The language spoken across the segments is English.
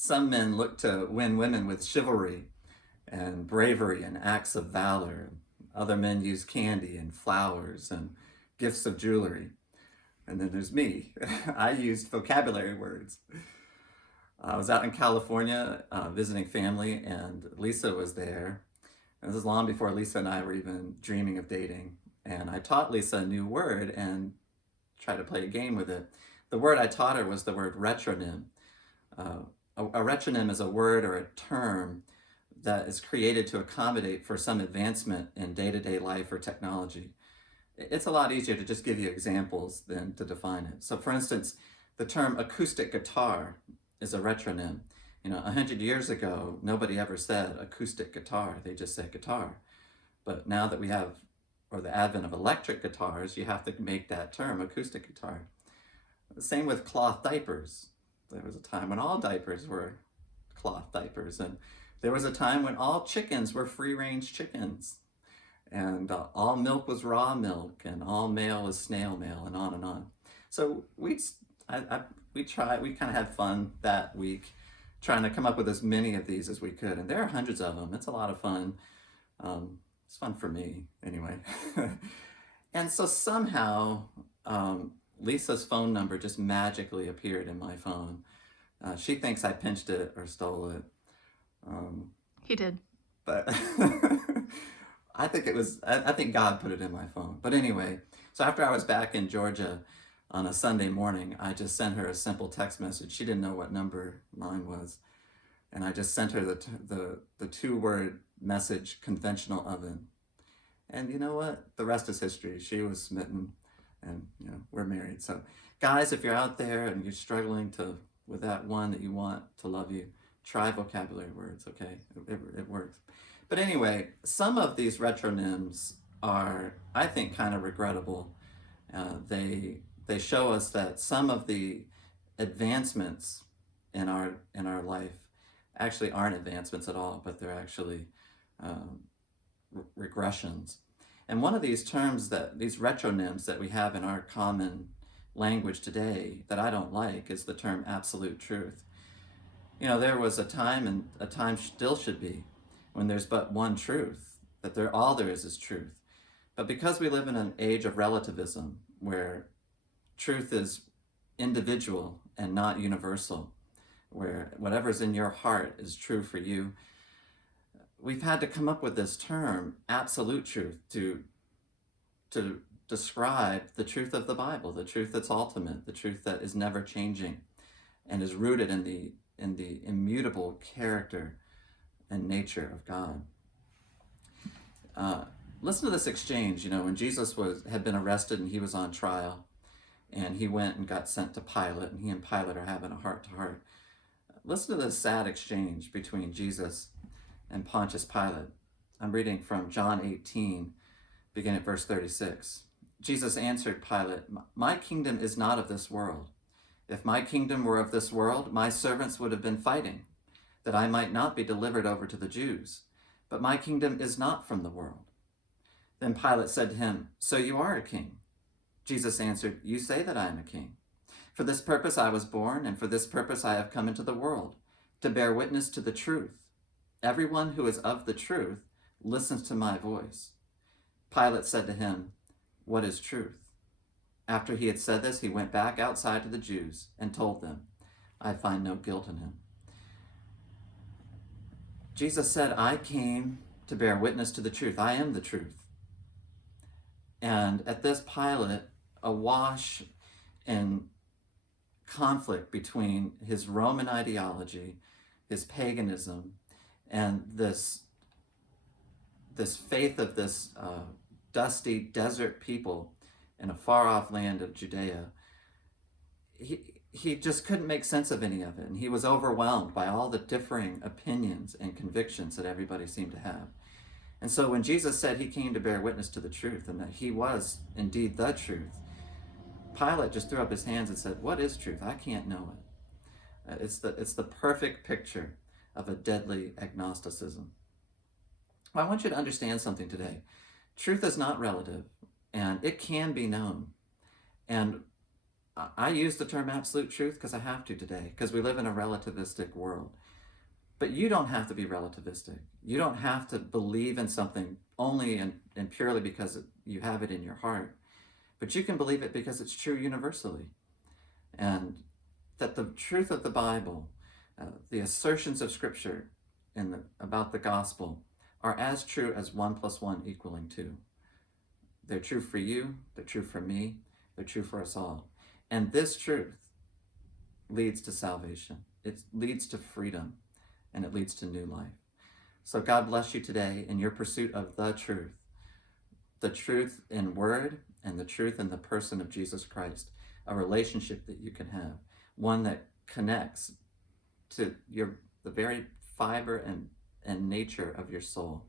Some men look to win women with chivalry and bravery and acts of valor. Other men use candy and flowers and gifts of jewelry. And then there's me. I used vocabulary words. I was out in California visiting family, and Lisa was there. And this is long before Lisa and I were even dreaming of dating. And I taught Lisa a new word and tried to play a game with it. The word I taught her was the word retronym. Uh, a retronym is a word or a term that is created to accommodate for some advancement in day-to-day life or technology. It's a lot easier to just give you examples than to define it. So for instance, the term acoustic guitar is a retronym. 100 years ago, nobody ever said acoustic guitar. They just said guitar. But now that we have, or the advent of electric guitars, you have to make that term acoustic guitar. The same with cloth diapers. There was a time when all diapers were cloth diapers, and there was a time when all chickens were free-range chickens, and all milk was raw milk, and all mail was snail mail, and on and on. So we kind of had fun that week trying to come up with as many of these as we could, and there are hundreds of them. It's a lot of fun. It's fun for me anyway. And so somehow Lisa's phone number just magically appeared in my phone. She thinks I pinched it or stole it. He did. But I think God put it in my phone. But anyway, so after I was back in Georgia on a Sunday morning, I just sent her a simple text message. She didn't know what number mine was. And I just sent her the two-word message, conventional oven. And you know what? The rest is history. She was smitten, and we're married. So guys, if you're out there and you're struggling with that one that you want to love you, try vocabulary words, okay? It works. But anyway, some of these retronyms are, I think, kind of regrettable. They show us that some of the advancements in our life actually aren't advancements at all, but they're actually regressions. And one of these terms, these retronyms that we have in our common language today that I don't like, is the term absolute truth. There was a time, and a time still should be, when there's but one truth, that all there is truth. But because we live in an age of relativism, where truth is individual and not universal, where whatever's in your heart is true for you, we've had to come up with this term, absolute truth, to describe the truth of the Bible, the truth that's ultimate, the truth that is never changing and is rooted in the immutable character and nature of God. Listen to this exchange. When Jesus had been arrested and he was on trial, and he went and got sent to Pilate, and he and Pilate are having a heart-to-heart. Listen to this sad exchange between Jesus and Pontius Pilate. I'm reading from John 18, beginning at verse 36. Jesus answered Pilate, "My kingdom is not of this world. If my kingdom were of this world, my servants would have been fighting, that I might not be delivered over to the Jews. But my kingdom is not from the world." Then Pilate said to him, "So you are a king?" Jesus answered, "You say that I am a king. For this purpose I was born, and for this purpose I have come into the world, to bear witness to the truth. Everyone who is of the truth listens to my voice." Pilate said to him, "What is truth?" After he had said this, he went back outside to the Jews and told them, "I find no guilt in him." Jesus said, "I came to bear witness to the truth. I am the truth." And at this, Pilate, awash in conflict between his Roman ideology, his paganism, and this faith of this dusty desert people in a far-off land of Judea, he just couldn't make sense of any of it. And he was overwhelmed by all the differing opinions and convictions that everybody seemed to have. And so when Jesus said he came to bear witness to the truth, and that he was indeed the truth, Pilate just threw up his hands and said, "What is truth? I can't know it." It's the perfect picture of a deadly agnosticism. Well, I want you to understand something today. Truth is not relative, and it can be known. And I use the term absolute truth because I have to today, because we live in a relativistic world. But you don't have to be relativistic. You don't have to believe in something only and purely because you have it in your heart. But you can believe it because it's true universally. And that the truth of the Bible, the assertions of Scripture about the gospel, are as true as 1 + 1 = 2. They're true for you, they're true for me, they're true for us all. And this truth leads to salvation. It leads to freedom, and it leads to new life. So God bless you today in your pursuit of the truth in word and the truth in the person of Jesus Christ, a relationship that you can have, one that connects to the very fiber and nature of your soul.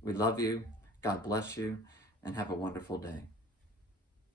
We love you. God bless you, and have a wonderful day.